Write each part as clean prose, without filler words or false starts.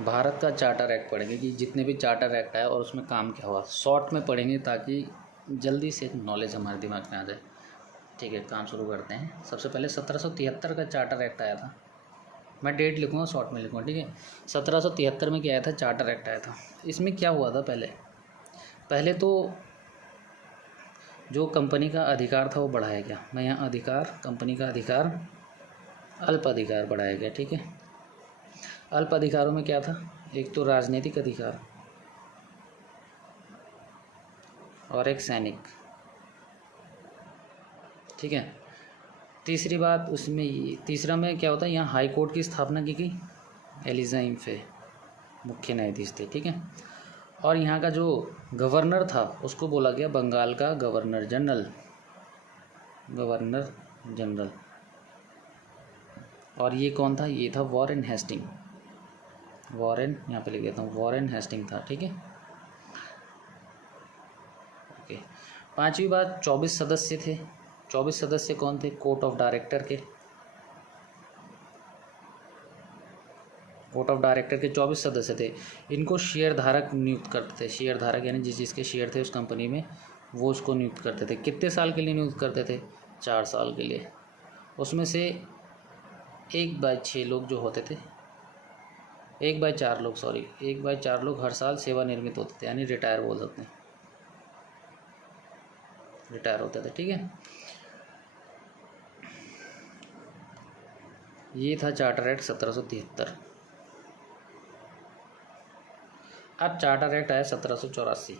भारत का charter act पढ़ेंगे कि जितने भी चार्टर एक्ट आए और उसमें काम क्या हुआ, शॉर्ट में पढ़ेंगे ताकि जल्दी से नॉलेज हमारे दिमाग में आ जाए। ठीक है, काम शुरू करते हैं। सबसे पहले 1773 का चार्टर एक्ट आया था। मैं डेट लिखूँगा, शॉर्ट में लिखूँगा, ठीक है। 1773 में क्या आया था? चार्टर एक्ट आया था। इसमें क्या हुआ था? पहले तो जो कंपनी का अधिकार था वो बढ़ाया गया। मैं यहाँ अधिकार, कंपनी का अधिकार, अल्प अधिकार बढ़ाया गया, ठीक है। अल्प अधिकारों में क्या था? एक तो राजनीतिक अधिकार और एक सैनिक, ठीक है। तीसरी बात उसमें तीसरा में क्या होता है, यहाँ हाई कोर्ट की स्थापना की गई। एलिजा इम्फे मुख्य न्यायाधीश थे, ठीक है। और यहाँ का जो गवर्नर था उसको बोला गया बंगाल का गवर्नर जनरल। और ये कौन था? ये था वॉरेन हेस्टिंग। वॉरेन, यहाँ पे लिख देता हूँ, वॉरेन हेस्टिंग था, ठीक है। ओके। पांचवी बात, 24 सदस्य थे। 24 सदस्य कौन थे? कोर्ट ऑफ डायरेक्टर के। कोर्ट ऑफ डायरेक्टर के 24 सदस्य थे। इनको शेयर धारक नियुक्त करते थे। शेयर धारक यानी जिसके शेयर थे उस कंपनी में, वो उसको नियुक्त करते थे। कितने साल के लिए नियुक्त करते थे? 4 साल के लिए। उसमें से 1/6 लोग जो होते थे, 1/4 लोग, 1/4 लोग हर साल सेवानिवृत्त होते थे, यानी रिटायर बोल सकते हैं, रिटायर होते थे, ठीक है। ये था चार्टर एक्ट 1773। अब चार्टर एक्ट आया 1784।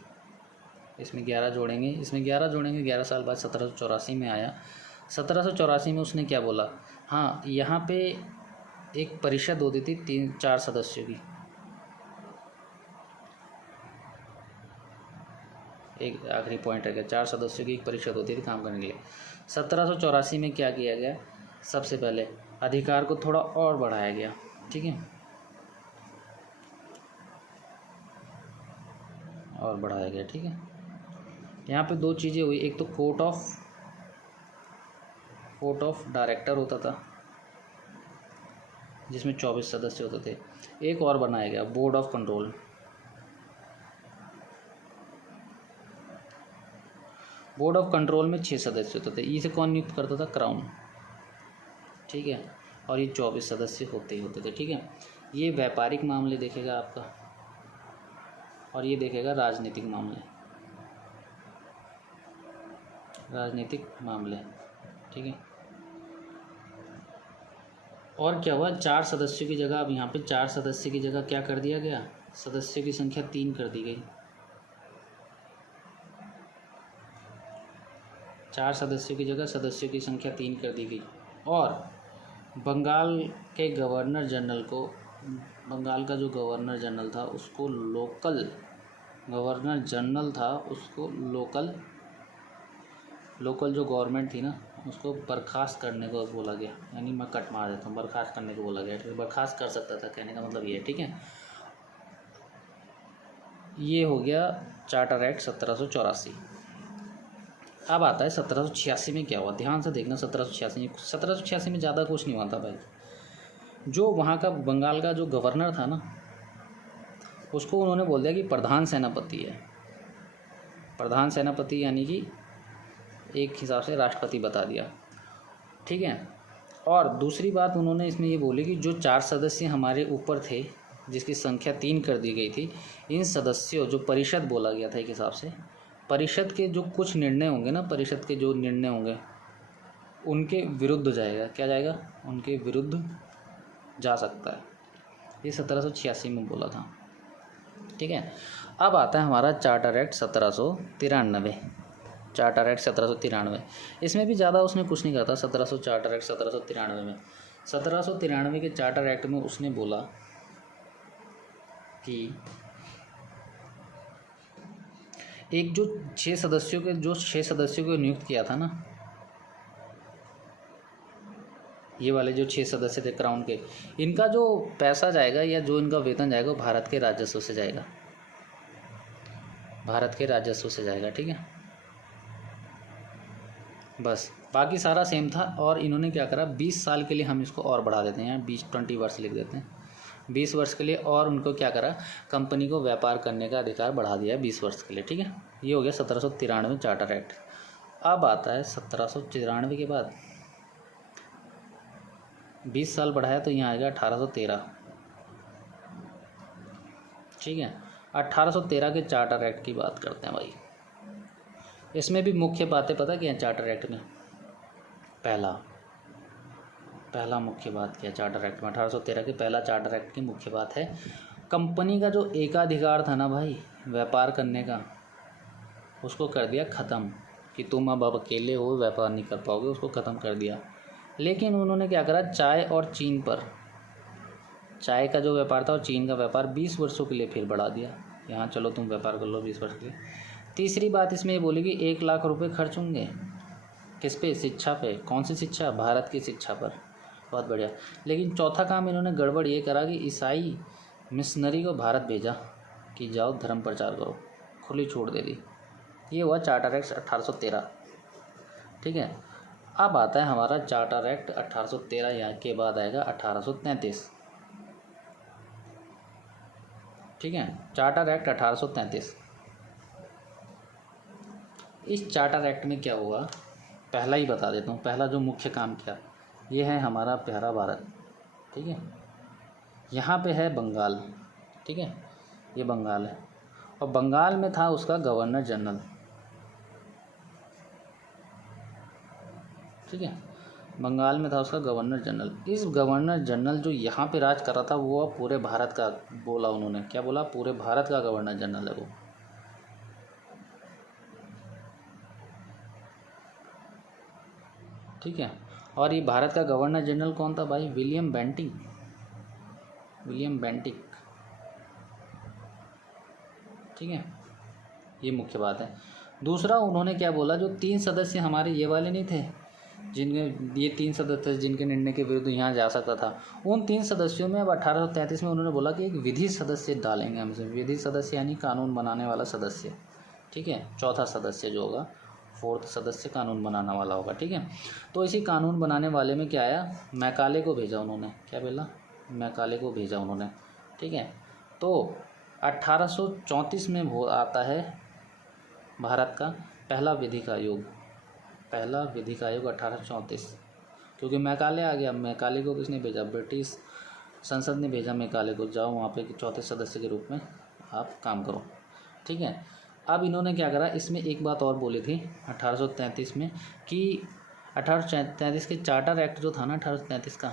इसमें 11 जोड़ेंगे, 11 साल बाद 1784 में आया। 1784 में उसने क्या बोला? हाँ, यहाँ पे एक परिषद होती थी 3-4 सदस्यों की। एक आखिरी पॉइंट है कि 4 सदस्यों की एक परिषद होती थी काम करने के लिए। 1784 में क्या किया गया? सबसे पहले अधिकार को थोड़ा और बढ़ाया गया, ठीक है, और बढ़ाया गया, ठीक है। यहाँ पे 2 चीज़ें हुई। एक तो कोर्ट ऑफ डायरेक्टर होता था जिसमें 24 सदस्य होते थे। एक और बनाया गया, board of control. Board of control में 6 सदस्य होते थे। इसे कौन नियुक्त करता था? क्राउन, ठीक है। और ये 24 सदस्य होते ही होते थे, ठीक है। ये व्यापारिक मामले देखेगा आपका, और ये देखेगा राजनीतिक मामले, ठीक है। और क्या हुआ? 4 सदस्यों की जगह, अब यहाँ पे 4 सदस्य की जगह क्या कर दिया गया? सदस्यों की संख्या 3 कर दी गई। 4 सदस्यों की जगह सदस्यों की संख्या 3 कर दी गई। और बंगाल का जो गवर्नर जनरल था उसको लोकल जो गवर्नमेंट थी ना, उसको बर्खास्त करने को बोला गया। यानी मैं कट मार देता हूँ, बर्खास्त करने को बोला गया। बर्खास्त कर सकता था, कहने का मतलब ये है, ठीक है। ये हो गया चार्टर एक्ट 1784। अब आता है 1786 में क्या हुआ? ध्यान से देखना। 1786 में ज़्यादा कुछ नहीं हुआ था भाई। जो वहाँ का बंगाल का जो गवर्नर था ना, उसको उन्होंने बोल दिया कि प्रधान सेनापति है। प्रधान सेनापति यानी कि एक हिसाब से राष्ट्रपति बता दिया, ठीक है। और दूसरी बात उन्होंने इसमें ये बोली कि जो 4 सदस्य हमारे ऊपर थे, जिसकी संख्या 3 कर दी गई थी, इन सदस्यों, जो परिषद बोला गया था एक हिसाब से, परिषद के जो कुछ निर्णय होंगे ना, परिषद के जो निर्णय होंगे उनके विरुद्ध जाएगा। क्या जाएगा? उनके विरुद्ध जा सकता है। ये 1786 में बोला था, ठीक है। अब आता है हमारा चार्टर एक्ट 1793। चार्टर एक्ट 1793, इसमें भी ज़्यादा उसने कुछ नहीं कहा था। चार्टर एक्ट 1793 में, 1793 के चार्टर एक्ट में उसने बोला कि एक जो 6 सदस्यों को नियुक्त किया था ना, ये वाले जो 6 सदस्य थे क्राउन के, इनका जो पैसा जाएगा या जो इनका वेतन जाएगा वो भारत के राजस्व से जाएगा, ठीक है। बस बाकी सारा सेम था। और इन्होंने क्या करा, 20 साल के लिए हम इसको और बढ़ा देते हैं, 20 वर्ष लिख देते हैं। 20 वर्ष के लिए, और उनको क्या करा, कंपनी को व्यापार करने का अधिकार बढ़ा दिया 20 वर्ष के लिए। ठीक है, ये हो गया 1793 चार्टर एक्ट। अब आता है 1793 के बाद 20 साल बढ़ाया तो यहाँ आएगा 1813। ठीक है, 1813 के चार्टर एक्ट की बात करते हैं भाई। इसमें भी मुख्य बातें पता क्या है चार्टर एक्ट में? पहला मुख्य बात क्या है चार्टर एक्ट में? 1813 के पहला चार्टर एक्ट की मुख्य बात है, कंपनी का जो एकाधिकार था ना भाई व्यापार करने का, उसको कर दिया ख़त्म, कि तुम अब अकेले हो व्यापार नहीं कर पाओगे, उसको ख़त्म कर दिया। लेकिन उन्होंने क्या करा, चाय और चीन पर, चाय का जो व्यापार था और चीन का व्यापार 20 वर्षों के लिए फिर बढ़ा दिया। यहाँ चलो तुम व्यापार कर लो 20 वर्ष के लिए। तीसरी बात इसमें ये बोली कि 1 लाख रुपए खर्च होंगे, किस पे? शिक्षा पे। कौन सी शिक्षा? भारत की शिक्षा पर। बहुत बढ़िया। लेकिन चौथा काम इन्होंने गड़बड़ ये करा कि ईसाई मिशनरी को भारत भेजा कि जाओ धर्म प्रचार करो, खुली छूट दे दी। ये हुआ चार्टर एक्ट 1813। ठीक है, अब आता है हमारा चार्टर एक्ट 1813, यहाँ के बाद आएगा 1833। ठीक है, चार्टर एक्ट 1833। इस चार्टर एक्ट में क्या हुआ, पहला ही बता देता हूँ। पहला जो मुख्य काम किया, ये है हमारा प्यारा भारत। ठीक है, यहाँ पे है बंगाल। ठीक है, ये बंगाल है, और बंगाल में था उसका गवर्नर जनरल। ठीक है, बंगाल में था उसका गवर्नर जनरल। इस गवर्नर जनरल जो यहाँ पे राज कर रहा था वो पूरे भारत का, बोला उन्होंने, क्या बोला? पूरे भारत का गवर्नर जनरल है वो। ठीक है, और ये भारत का गवर्नर जनरल कौन था भाई? William Bentinck. ठीक है, ये मुख्य बात है। दूसरा उन्होंने क्या बोला, जो 3 सदस्य हमारे ये वाले नहीं थे जिनके, ये 3 सदस्य जिनके निर्णय के विरुद्ध यहाँ जा सकता था, उन 3 सदस्यों में अब 1833 में उन्होंने बोला कि एक विधि सदस्य डालेंगे हमसे। विधि सदस्य यानी कानून बनाने वाला सदस्य। ठीक है, चौथा सदस्य जो होगा, 4th सदस्य कानून बनाने वाला होगा। ठीक है, तो इसी कानून बनाने वाले में क्या आया, मैकाले को भेजा उन्होंने। क्या बोला? मैकाले को भेजा उन्होंने। ठीक है, तो 1834 में वो आता है भारत का पहला विधिक आयोग। 1834, क्योंकि मैकाले आ गया। मैकाले को किसने भेजा? ब्रिटिश संसद ने भेजा मैकाले को, जाओ वहाँ पे 4थे सदस्य के रूप में आप काम करो। ठीक है, अब इन्होंने क्या करा, इसमें एक बात और बोली थी 1833 में, कि 1833 के चार्टर एक्ट जो था ना, 1833 का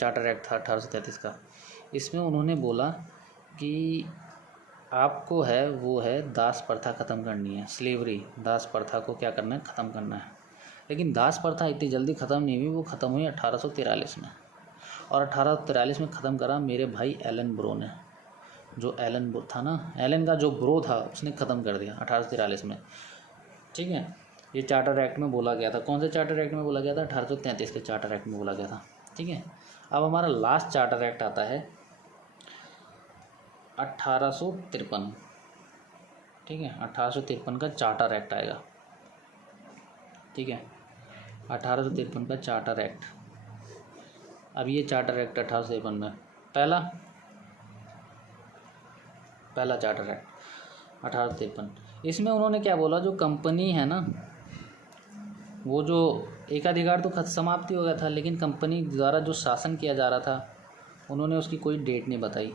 चार्टर एक्ट था 1833 का, इसमें उन्होंने बोला कि आपको है वो है दास प्रथा ख़त्म करनी है, स्लेवरी, दास प्रथा को क्या करना है, ख़त्म करना है। लेकिन दास प्रथा इतनी जल्दी ख़त्म नहीं हुई, वो ख़त्म हुई 1843 में, और 1843 में ख़त्म करा मेरे भाई एलन ब्रो ने। जो एलन ब्रो था ना, एलन का जो ब्रो था, उसने ख़त्म कर दिया 1843 में। ठीक है, ये चार्टर एक्ट में बोला गया था। कौन से चार्टर एक्ट में बोला गया था? 1833 के चार्टर एक्ट में बोला गया था। ठीक है, अब हमारा लास्ट चार्टर एक्ट आता है 1853। ठीक है, 1853 का चार्टर एक्ट आएगा। ठीक है, 1853 का चार्टर एक्ट। अब ये चार्टर एक्ट 1853 में पहला चार्टर एक्ट 1853, इसमें उन्होंने क्या बोला, जो कंपनी है ना, वो जो एकाधिकार तो समाप्ति हो गया था, लेकिन कंपनी द्वारा जो शासन किया जा रहा था, उन्होंने उसकी कोई डेट नहीं बताई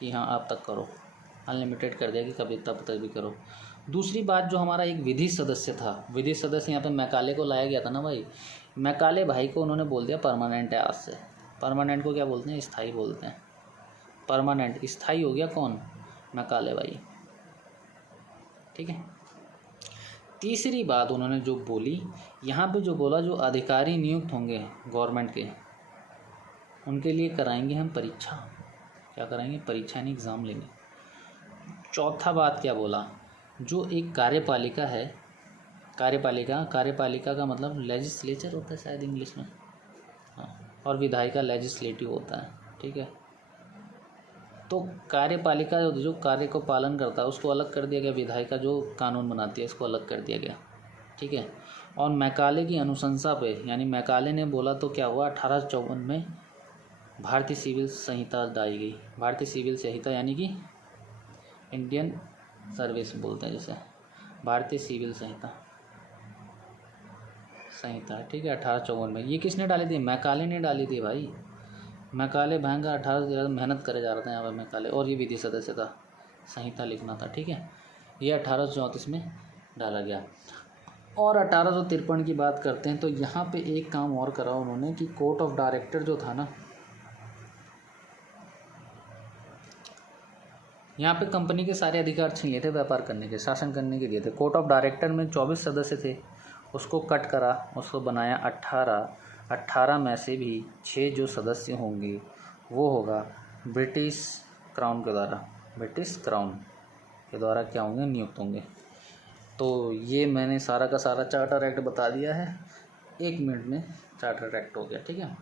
कि हाँ आप तक करो, अनलिमिटेड कर दिया कि कभी तब तक भी करो। दूसरी बात, जो हमारा एक विधि सदस्य था, विधि सदस्य यहाँ पे मैकाले को लाया गया था ना भाई, मैकाले भाई को उन्होंने बोल दिया परमानेंट है आज से। परमानेंट को क्या बोलते हैं? स्थायी बोलते हैं। परमानेंट, स्थायी हो गया कौन? मैकाले भाई। ठीक है, तीसरी बात उन्होंने जो बोली, यहाँ पे जो बोला, जो अधिकारी नियुक्त होंगे गवर्नमेंट के, उनके लिए कराएंगे हम परीक्षा। क्या कराएंगे? परीक्षा यानी एग्ज़ाम लेंगे। चौथा बात क्या बोला, जो एक कार्यपालिका है, कार्यपालिका का मतलब लेजिस्लेचर होता है शायद इंग्लिश में, हाँ, और विधायिका लेजिस्लेटिव होता है। ठीक है, तो कार्यपालिका जो कार्य को पालन करता है उसको अलग कर दिया गया, विधायिका जो कानून बनाती है इसको अलग कर दिया गया। ठीक है, और मैकाले की अनुशंसा पे, यानी मैकाले ने बोला तो क्या हुआ, 1854 में भारतीय सिविल संहिता लाई गई। भारतीय सिविल संहिता यानी कि इंडियन सर्विस बोलते हैं जैसे, भारतीय सिविल संहिता ठीक है 1854 में। ये किसने डाली थी? मैकाले ने डाली थी भाई। मैकाले भयंकर 18 मेहनत करे जा रहे थे यहाँ पर मैकाले। और ये विधि सदस्यता संहिता लिखना था, ठीक है। ये 1834 में डाला गया। और 1853 की बात करते हैं तो यहाँ पे एक काम और करा उन्होंने कि कोर्ट ऑफ डायरेक्टर जो था ना, यहाँ पे कंपनी के सारे अधिकार छीन लिए थे व्यापार करने के, शासन करने के दिए थे। कोर्ट ऑफ डायरेक्टर में 24 सदस्य थे, उसको कट करा, उसको बनाया 18। 18 में से भी 6 जो सदस्य होंगे वो होगा ब्रिटिश क्राउन के द्वारा, ब्रिटिश क्राउन के द्वारा क्या होंगे? नियुक्त होंगे। तो ये मैंने सारा का सारा चार्टर एक्ट बता दिया है। 1 मिनट में चार्टर एक्ट हो गया, ठीक है।